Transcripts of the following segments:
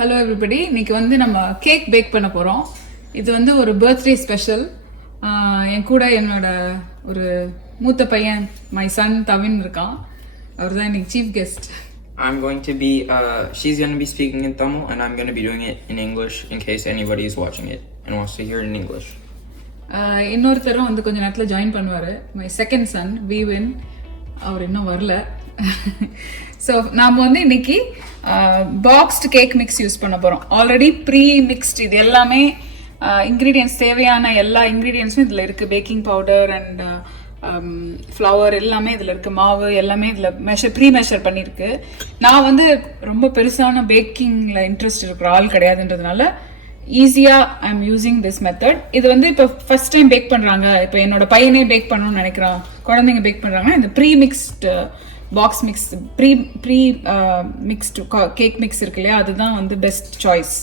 Hello everybody. இன்னைக்கு வந்து நம்ம கேக் பேக் பண்ண போகிறோம். இது வந்து ஒரு பர்த்டே ஸ்பெஷல். என் கூட என்னோட ஒரு மூத்த பையன் மை சன் தவின் இருக்கான். அவர் தான் இன்னைக்கு chief guest. I'm going to be, she's going to be speaking in Tamil and I'm going to be doing it in English in case anybody is watching it and wants to hear it in English. இன்னொருத்தரும் வந்து கொஞ்சம் நேரத்தில் join பண்ணுவார். My second son Vivin. அவர் இன்னும் வரல. ஸோ நாம் வந்து இன்னைக்கு பாக்ஸ்டு கேக் மிக்ஸ் யூஸ் பண்ண போகிறோம். ஆல்ரெடி ப்ரீ மிக்ஸ்டு இது எல்லாமே இன்க்ரீடியன்ஸ் தேவையான எல்லா இன்க்ரீடியன்ஸும் இதில் இருக்குது. பேக்கிங் பவுடர் அண்ட் ஃப்ளவர் எல்லாமே இதில் இருக்குது. மாவு எல்லாமே இதில் ப்ரீ மெஷர் பண்ணியிருக்கு. நான் வந்து ரொம்ப பெருசான பேக்கிங்கில் இன்ட்ரெஸ்ட் இருக்கிற ஆள் கிடையாதுன்றதுனால ஈஸியாக I am using this method. இது வந்து இப்போ ஃபர்ஸ்ட் டைம் பேக் பண்ணுறாங்க, இப்போ என்னோட பையனே பேக் பண்ணணும்னு நினைக்கிறான், குழந்தைங்க பேக் பண்ணுறாங்கன்னா இந்த pre mixed box mix pre mixed cake mix இருக்கு இல்லையா, அதுதான் வந்து best choice.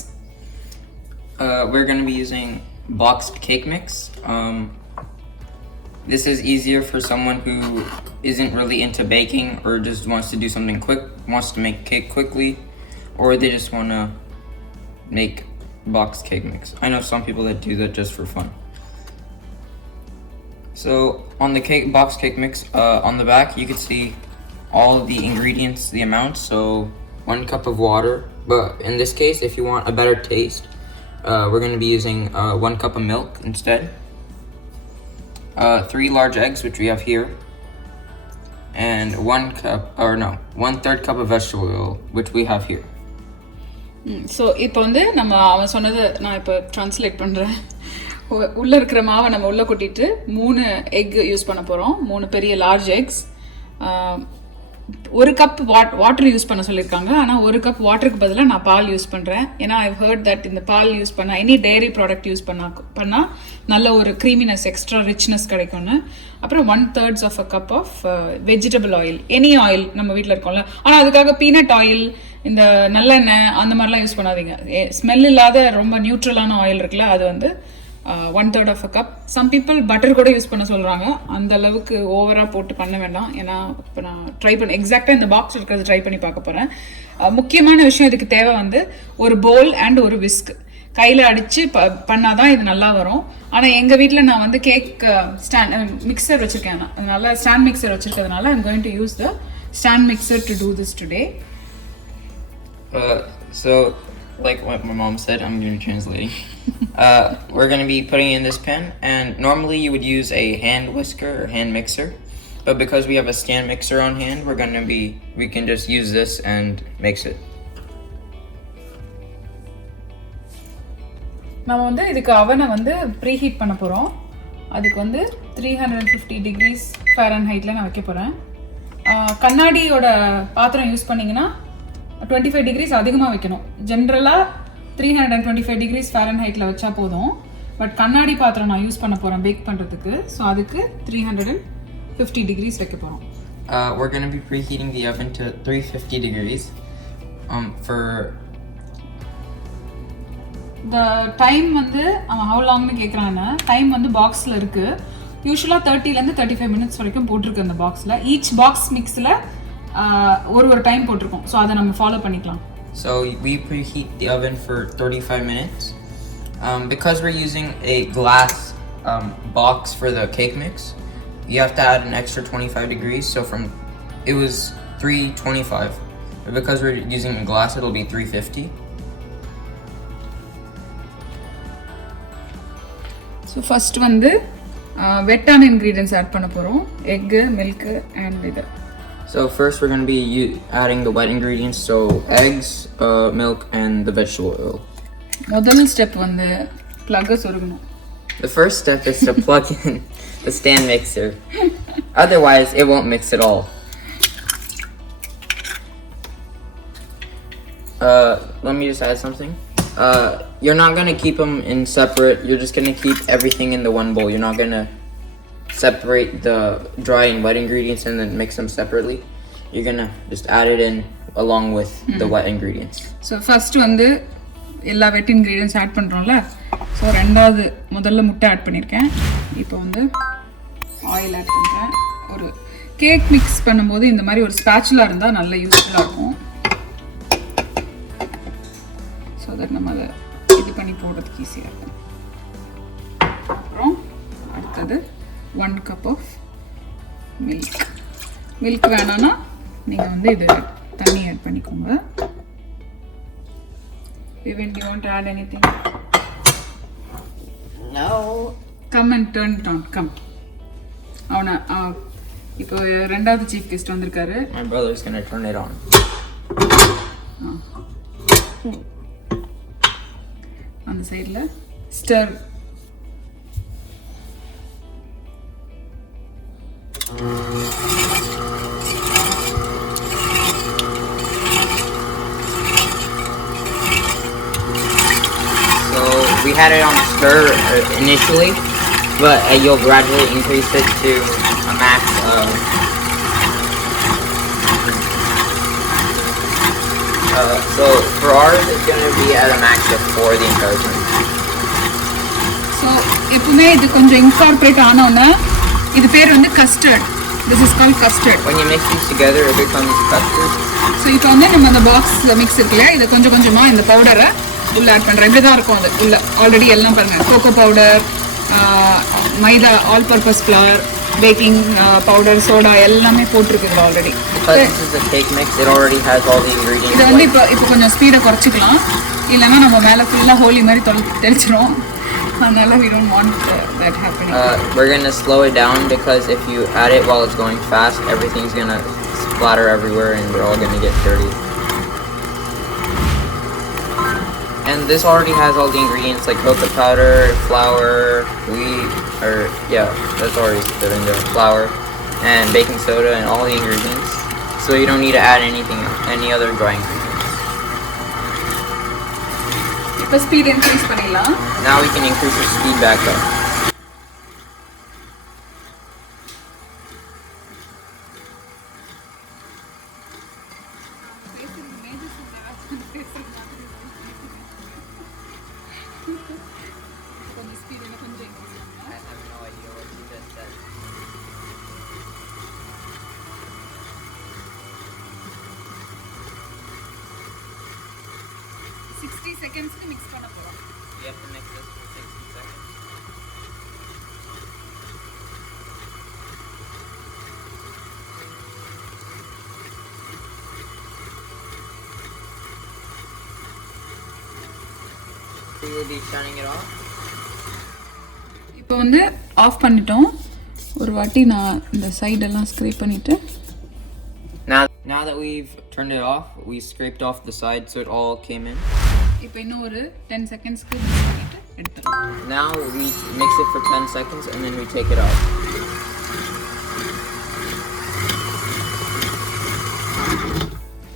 We're going to be using boxed cake mix. This is easier for someone who isn't really into baking or just wants to do something quick, wants to make cake quickly, or they just want to make boxed cake mix. I know some people that do that just for fun. So on the boxed cake mix, on the back you can see all the ingredients, the amounts. So 1 cup of water, but in this case if you want a better taste, we're going to be using 1 cup of milk instead. 3 large eggs, which we have here, and 1/3 cup of vegetable oil, which we have here. So இப்போ வந்து நம்ம அவன் சொன்னதை நான் இப்போ ட்ரான்ஸ்லேட் பண்ணுறேன். உள்ளே இருக்கிற மாவை நம்ம உள்ளே கொட்டிட்டு 3 எக் யூஸ் பண்ண போகிறோம். 3 பெரிய large X. 1 cup water use பண்ண சொல்லியிருக்காங்க. ஆனால் 1 கப் வாட்டருக்கு பதிலாக நான் பால் யூஸ் பண்ணுறேன். ஏன்னா ஐ ஹர்ட் தட் இந்த பால் யூஸ் பண்ணால் எனி டெய்ரி ப்ராடக்ட் யூஸ் பண்ணால் நல்ல ஒரு க்ரீமினஸ் எக்ஸ்ட்ரா ரிச்னஸ் கிடைக்கும்னு. அப்புறம் 1/3 cup of vegetable oil, any oil நம்ம வீட்டில் இருக்கோம்ல. ஆனால் அதுக்காக பீனட் ஆயில், இந்த நல்லெண்ணெய் அந்த மாதிரிலாம் யூஸ் பண்ணாதீங்க. ஸ்மெல் இல்லாத ரொம்ப நியூட்ரலான ஆயில் இருக்குல்ல, அது வந்து 1/3 கப். சம் பீப்புள் பட்டர் கூட யூஸ் பண்ண சொல்கிறாங்க. அந்த அளவுக்கு ஓவராக போட்டு பண்ண வேண்டாம். ஏன்னா இப்போ நான் ட்ரை பண்ண எக்ஸாக்டாக இந்த பாக்ஸ் இருக்கிறது ட்ரை பண்ணி பார்க்க போகிறேன். முக்கியமான விஷயம் இதுக்கு தேவை வந்து ஒரு போல் அண்ட் ஒரு விஸ்க். கையில் அடித்து பண்ணாதான் இது நல்லா வரும். ஆனால் எங்கள் வீட்டில் நான் வந்து கேக் மிக்சர் வச்சுருக்கேன். அதனால ஸ்டாண்ட் மிக்சர் வச்சுருக்கிறதுனால I'm going to use the stand mixer to do this today. So like what my mom said, I'm going to be translating. We're going to be putting in this pan, and normally you would use a hand whisker or hand mixer, but because we have a stand mixer on hand, we can just use this and mix it. நம்ம வந்து இதுக்கு அவனை வந்து ப்ரீஹீட் பண்ண போகிறோம். அதுக்கு வந்து 350 degrees Fahrenheitல நான் வைக்க போகிறேன். கண்ணாடியோட பாத்திரம் யூஸ் பண்ணிங்கன்னா 25 degrees அதிகமாக வைக்கணும். ஜென்ரலாக 325 degrees Fahrenheitல வச்சா போதும். பட் கண்ணாடி பாத்திரம் நான் யூஸ் பண்ண போகிறேன் பேக் பண்ணுறதுக்கு. ஸோ அதுக்கு 350 degrees வைக்க போகிறோம். We're going to be preheating the oven to 350 degrees for the time வந்து அவன் how longனு கேட்குறான்னு. டைம் வந்து பாக்ஸில் இருக்குது. யூஸ்வலாக 30 to 35 minutes வரைக்கும் போட்டிருக்கு அந்த பாக்ஸில். ஈச் பாக்ஸ் மிக்ஸில் ஒரு டைம் போட்டிருக்கோம். ஸோ அதை நம்ம ஃபாலோ பண்ணிக்கலாம். So we preheat the oven for 35 minutes. Because we're using a glass box for the cake mix, you have to add an extra 25 degrees. So it was 325, but because we're using a glass, it'll be 350. So first வந்து வெட்டான ingredients add பண்ண போகிறோம். Egg, milk and இது. So first we're going to be adding the wet ingredients, so eggs, milk and the vegetable oil. முதல் ஸ்டெப் வந்து plug சொருகணும். The first step is to plug in the stand mixer. Otherwise it won't mix at all. Let me just add something. You're not going to keep them in separate. You're just going to keep everything in the one bowl. You're not going to separate the dry and wet ingredients and then mix them separately. You're going to just add it in along with the wet ingredients. So first வந்து எல்லா வெட் ingredients add பண்ணுறோம்ல. ஸோ முதல்ல முட்டை ஆட் பண்ணியிருக்கேன். இப்போ வந்து oil add பண்ணுறேன். ஒரு கேக் மிக்ஸ் பண்ணும்போது இந்த மாதிரி ஒரு ஸ்பேச்சுலா இருந்தால் நல்லா யூஸ்ஃபுல்லாக இருக்கும். that நம்ம அதை இது பண்ணி போடுறதுக்கு ஈஸியாக இருக்கும். அப்புறம் அடுத்தது 1 cup of milk. மில்க் வேணான்னா நீங்கள் வந்து இது தண்ணி ஆட் பண்ணிக்கோங்க. Even you want to add anything? No. Come and turn it on. Come. அவனை இப்போ ரெண்டாவது சீஃப் கெஸ்ட் வந்திருக்காரு. My brother's gonna turn it on. அந்த சைடில் ஸ்டர். We had it on stir initially, but you'll gradually increase it to a max of so for ours it's going to be at a max of 4 the entire time. So எப்பவுமே இது கொஞ்சம் இன்கார்பரேட் ஆனோன்னா இது பேர் வந்து custard. This is called custard. When you mix these together it becomes custard. So இப்போ வந்து நம்ம அந்த பாக்ஸ் மிக்ஸ் இருக்குல்ல இதை கொஞ்சம் கொஞ்சமாக இந்த பவுடரை உள்ள ஆட் பண்ணுறேன். இப்படி தான் இருக்கும் அது உள்ள ஆல்ரெடி எல்லாம் பாருங்கள். Cocoa powder, maida, all purpose flour, baking powder, soda எல்லாமே போட்டிருக்குது ஆல்ரெடி. இதை வந்து இப்போ கொஞ்சம் ஸ்பீடை குறைச்சிக்கலாம், இல்லைன்னா நம்ம மேலே ஃபுல்லாக ஹோலி மாதிரி தெளிச்சிரும். அதனால we don't want that happening. We're going to slow it down because if you add it while it's going fast, everything's going to splatter everywhere and we're all going to get dirty. And this already has all the ingredients like cocoa powder, flour, wheat, or yeah, that's already put in there, flour, and baking soda and all the ingredients. So you don't need to add anything else, any other dry ingredients. இப்போ speed increase பண்ணிடலாம். Now we can increase the speed back up. செகண்ட்ஸ்க்கு mix பண்ண போறோம். You have to mix this for 60 seconds. We will be shutting it off. இப்போ வந்து ஆஃப் பண்ணிட்டோம். ஒரு வாட்டி நான் இந்த சைடு எல்லாம் ஸ்க்ரேப் பண்ணிட்டு Now that we've turned it off, we scraped off the side so it all came in. இப்போ இன்னும் ஒரு 10 செகண்ட்ஸ்க்கு மிக்ஸ் பண்ணிட்டு எடுத்துறோம். Now we mix it for 10 seconds and then we take it out.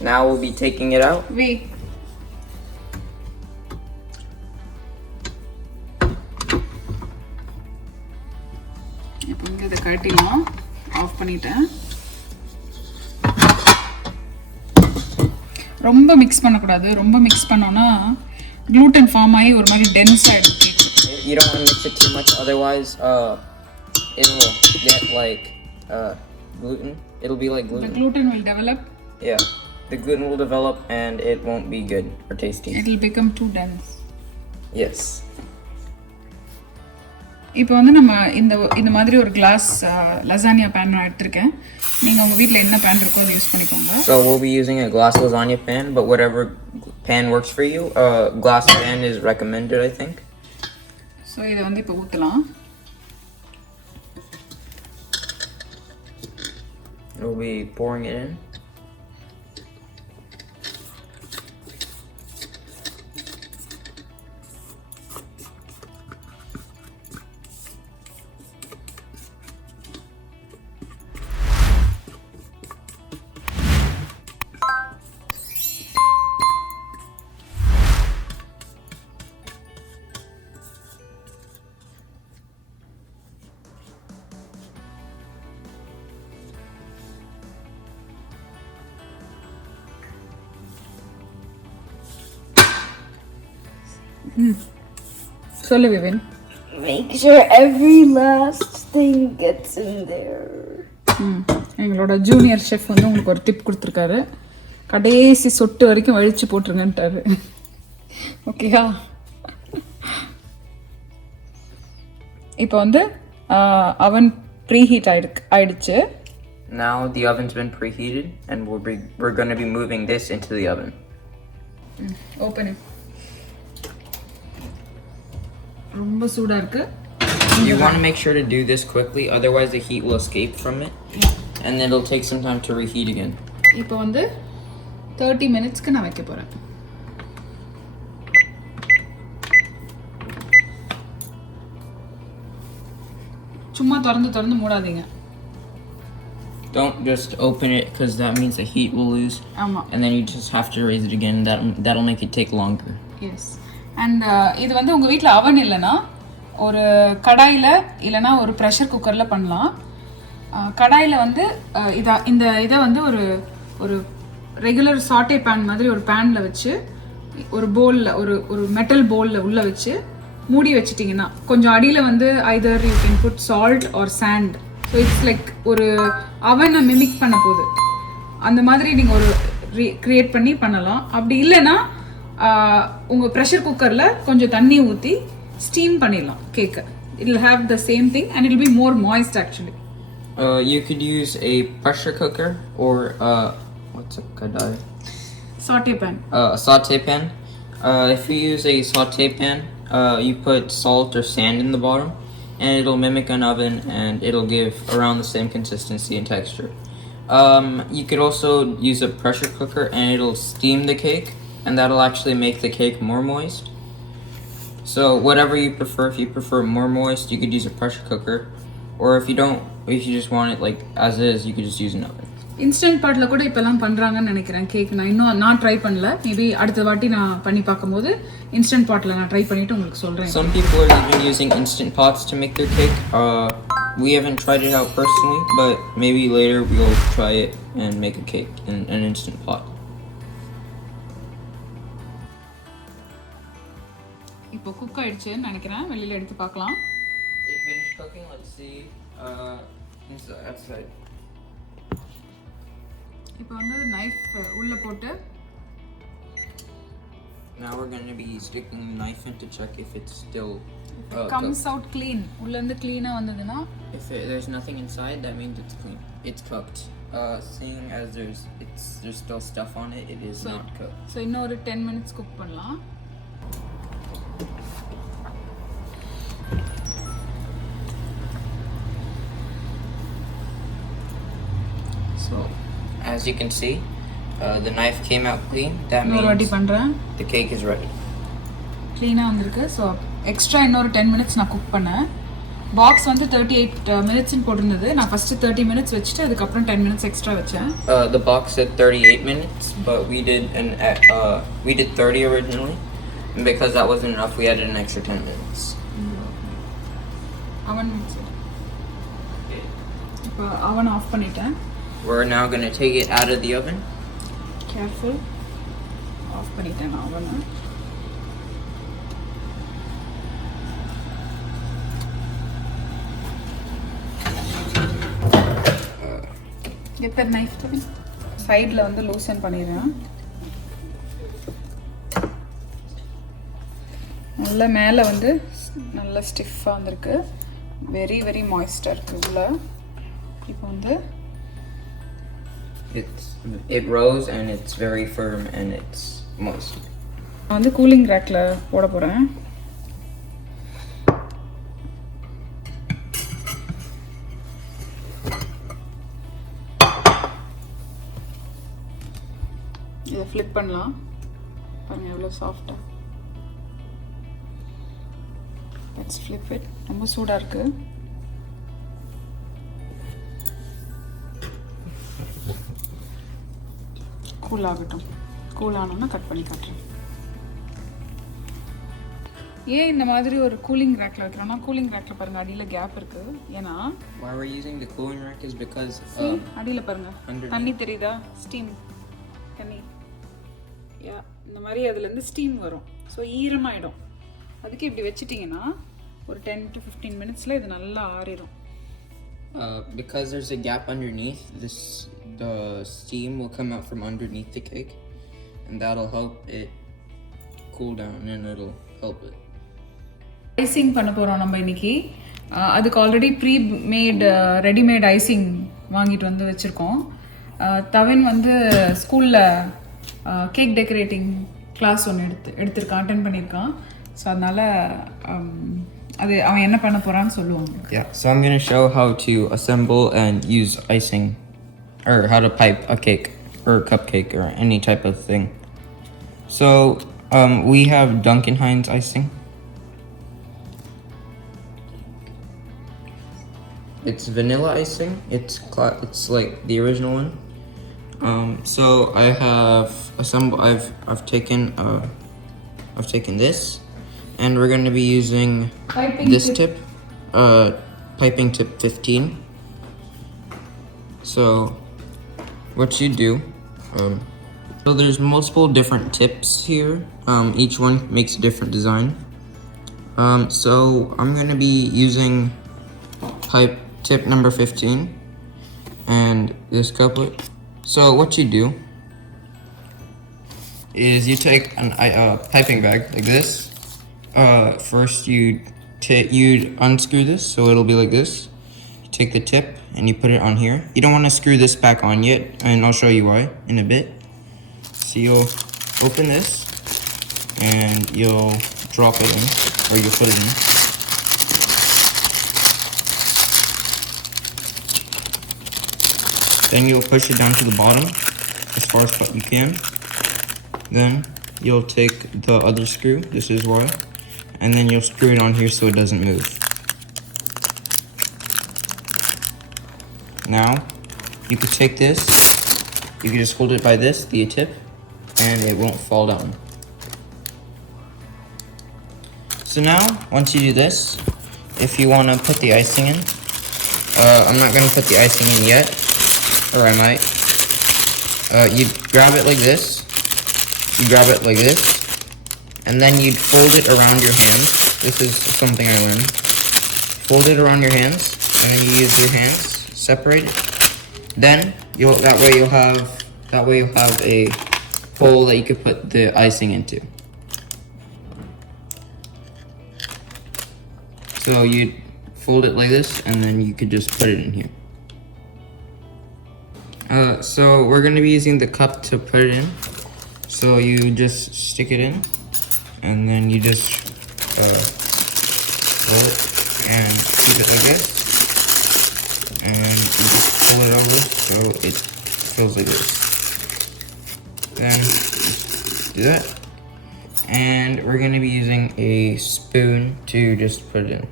Now we'll be taking it out. இப்போ இங்க இதை கட்டிடலாம். ஆஃப் பண்ணிட்டேன். ரொம்ப மிக்ஸ் பண்ணக்கூடாது. ரொம்ப மிக்ஸ் பண்ணோன்னா gluten ஃபார்ம் ஆகி ஒரு மாதிரி டென்ஸ் ஆகிடும். You don't want to mix it too much, otherwise it will get like gluten. It'll be like gluten. The gluten will develop. Yeah, the gluten will develop and it won't be good or tasty. It will become too dense. Yes. இப்போ வந்து நம்ம இந்த மாதிரி ஒரு class lasagne pan நான் எடுத்திருக்கேன். நீங்கள் உங்கள் வீட்டில் என்ன பேன் இருக்கோ அதை யூஸ் பண்ணிக்கோங்க. So we'll be using a glass lasagna pan, but whatever pan works for you. Glass pan is recommended, I think. So இதை வந்து இப்போ ஊற்றலாம். We'll be pouring it in. சொல்லு விவின். Make sure every last thing gets in there. எங்களோட junior chef வந்து உங்களுக்கு ஒரு டிப் கொடுத்துருக்காரு. கடைசி சொட்டு வரைக்கும் வழிச்சு போட்டுருங்கன்ட்டாரு. ஓகேயா? இப்போ வந்து அவன் ப்ரீஹீட் ஆயிடுச்சு. Now the oven's been preheated and we're going to be moving this into the oven. Open it. ரொம்ப சூடா இருக்கு. You want to make sure to do this quickly, otherwise the heat will escape from it. And then it'll take some time to reheat again. இப்போ வந்து 30 மினிட்ஸ்க்கு நான் வைக்க போறேன். சும்மா திறந்து மூடாதீங்க. Don't just open it because that means the heat will lose. ஆமா. And then you just have to raise it again. That'll make it take longer. Yes. And இது வந்து உங்க வீட்ல அவன் இல்லனா ஒரு கடாயில இல்லனா ஒரு பிரஷர் குக்கர்ல பண்ணலாம். கடாயில வந்து இத வந்து ஒரு ரெகுலர் சாட்டே பேன் மாதிரி ஒரு பேன்ல வச்சு ஒரு பவுல்ல ஒரு மெட்டல் பவுல்ல உள்ள வச்சு மூடி வச்சிட்டீங்கன்னா கொஞ்சம் அடியில வந்து either you can put salt or sand. So it's like ஒரு அவனை மிமிக் பண்ண போகுது. அந்த மாதிரி நீங்க ஒரு கிரியேட் பண்ணி பண்ணலாம். அப்படி இல்லைன்னா உங்க ப்ரெஷர் குக்கர்ல கொஞ்சம் தண்ணி ஊற்றி ஸ்டீம் பண்ணிடலாம் கேக்கை. It will have the same thing and it will be more moist actually. You could use a pressure cooker or what's a kadai? Saute pan. A saute pan. If you use a saute pan, you put salt or sand in the bottom, and it'll mimic an oven, and it'll give around the same consistency and texture. You could also use a pressure cooker, and it'll steam the cake, and that'll actually make the cake more moist. So whatever you prefer, if you prefer more moist, you could use a pressure cooker, or if you just want it like as is, you could just use an oven. Instant bottle கூட இப்போல்லாம் பண்ணுறாங்கன்னு நினைக்கிறேன் கேக். நான் ட்ரை பண்ணல. மேபி அடுத்த வாட்டி நான் பண்ணி பார்க்கும்போது இன்ஸ்டன்ட் பாட்டில் நான் ட்ரை பண்ணிவிட்டு உங்களுக்கு சொல்கிறேன். Some people are even using instant pots to make their cake. We haven't tried it out personally, but maybe later we'll try it and make a cake in an instant pot. இப்போ குக் ஆயிடுச்சுன்னு நினைக்கிறேன். வெளியில் எடுத்து பார்க்கலாம். It finished cooking. Let's see. Outside. இப்போ வந்து நைஃப் உள்ள போட்டு Now we're going to be sticking the knife in to check if it's still comes out clean. உள்ள இருந்து க்ளீனா வந்ததுன்னா if there's nothing inside, that means it's clean. It's cooked. Seeing as there's still stuff on it, it is not cooked. So இன்னொரு 10 minutes cook பண்ணலாம். So as you can see, the knife came out clean. That means the cake is ready. க்ளீனாக வந்திருக்கு. So extra இன்னொரு 10 minutes நான் குக் பண்ணேன். பாக்ஸ் வந்து 38 minutesன்னு போட்டிருந்தது. நான் ஃபஸ்ட்டு 30 minutes வச்சுட்டு அதுக்கப்புறம் 10 minutes எக்ஸ்ட்ரா வச்சேன். The box said 38 minutes, but we did 30 originally, and because that wasn't enough, we added an extra 10 minutes. அவன் இப்போ அவன் ஆஃப் பண்ணிட்டேன். We're now going to take it out of the oven. Careful. Off பண்ணிட்டேன் நான் அவனை. Get that knife to me. சைடில் வந்து லூசன் பண்ணிடுறேன். நல்ல மேலே வந்து நல்ல ஸ்டிஃபாக வந்திருக்கு. வெரி வெரி மாய்ஸ்டாக இருக்குது உள்ள. இப்போ வந்து it rose and it's very firm and it's moist. நான் வந்து கூலிங் ரேக்கில் போட போகிறேன். இதை ஃப்ளிப் பண்ணலாம். பாருங்கள் எவ்வளோ சாஃப்டாக. Let's flip it. ரொம்ப சூடாக இருக்குது. கூல் ஆகட்டும். கூல் ஆனோன்னா கட் பண்ணி காட்டுறேன். ஏன் இந்த மாதிரி ஒரு கூலிங் ரேக்கில் வைக்கிறோம்னா கூலிங் ரேக்கில் பாருங்கள் அடியில் கேப் இருக்குது. ஏன்னா why we're using the cooling rack is because அடியில் பாருங்கள் தண்ணி தெரியுதா? ஸ்டீம் தண்ணி இந்த மாதிரி அதுலேருந்து ஸ்டீம் வரும். ஸோ ஈரமாயிடும். அதுக்கு இப்படி வச்சிட்டிங்கன்னா ஒரு 10 to 15 minutesல இது நல்லா ஆறிடும். Because there's a gap underneath, the steam will come out from underneath the cake, and that'll help it cool down and it'll help it. Icing பண்ண போகிறோம் நம்ம இன்னைக்கு. அதுக்கு already pre made readymade icing வாங்கிட்டு வந்து வச்சுருக்கோம். தவின் வந்து ஸ்கூலில் கேக் டெக்கரேட்டிங் கிளாஸ் ஒன்று எடுத்திருக்கான், அட்டென்ட் பண்ணியிருக்கான். ஸோ அதனால் அது அவன் என்ன பண்ண போகிறான்னு சொல்லுவாங்க. Yeah, so I'm going to show how to assemble and use icing, or how to pipe a cake or a cupcake or any type of thing. So we have Duncan Hines icing. It's vanilla icing. It's like the original one. So I have I've taken this, and we're going to be using this tip, piping tip 15. So what you do, so there's multiple different tips here. Each one makes a different design. So I'm going to be using pipe tip number 15 and this couplet. So what you do is you take a piping bag like this. First you unscrew this, so it'll be like this. You take the tip and you put it on here. You don't want to screw this back on yet, and I'll show you why in a bit. So you'll open this and you'll drop it in, or you'll put it in. Then you'll push it down to the bottom as far as you can. Then you'll take the other screw, this is why, and then you'll screw it on here so it doesn't move. Now, you could take this, you can just hold it by this, the tip, and it won't fall down. So now, once you do this, if you want to put the icing in, I'm not going to put the icing in yet, or I might. You grab it like this, and then you'd fold it around your hands. This is something I learned. Fold it around your hands, and then you use your hands, separate it. Then that way you'll have a hole that you could put the icing into. So you'd fold it like this, and then you could just put it in here. So we're going to be using the cup to put it in. So you just stick it in, and then you just roll it and keep it like this, and you just pull it over so it feels like this. Then just do that, and we're going to be using a spoon to just put it in.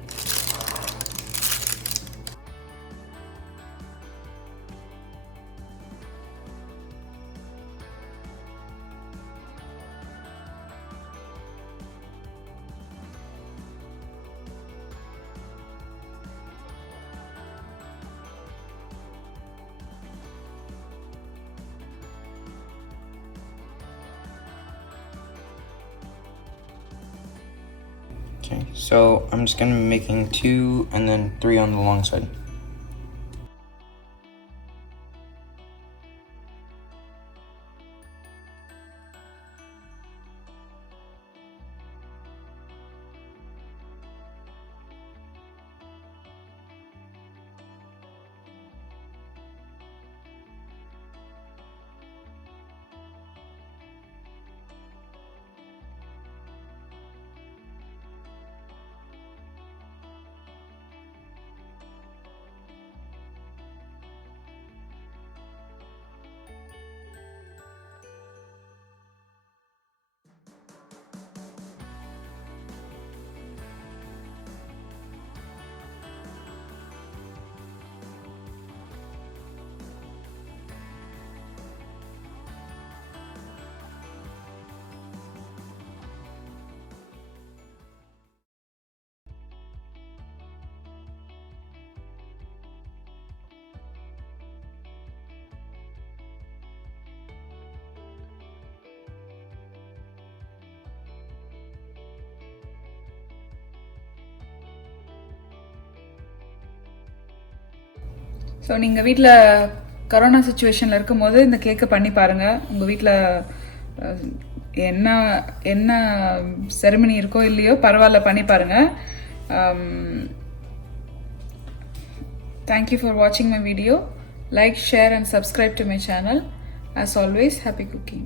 Okay, so I'm just going to be making 2 and then 3 on the long side. So நீங்கள் வீட்டில் கரோனா சுச்சுவேஷனில் இருக்கும்போது இந்த கேக்கை பண்ணி பாருங்கள். உங்கள் வீட்டில் என்ன என்ன செரமனி இருக்கோ இல்லையோ பரவாயில்ல பண்ணி பாருங்க. Thank you for watching my video. Like, share and subscribe to my channel. As always, happy cooking.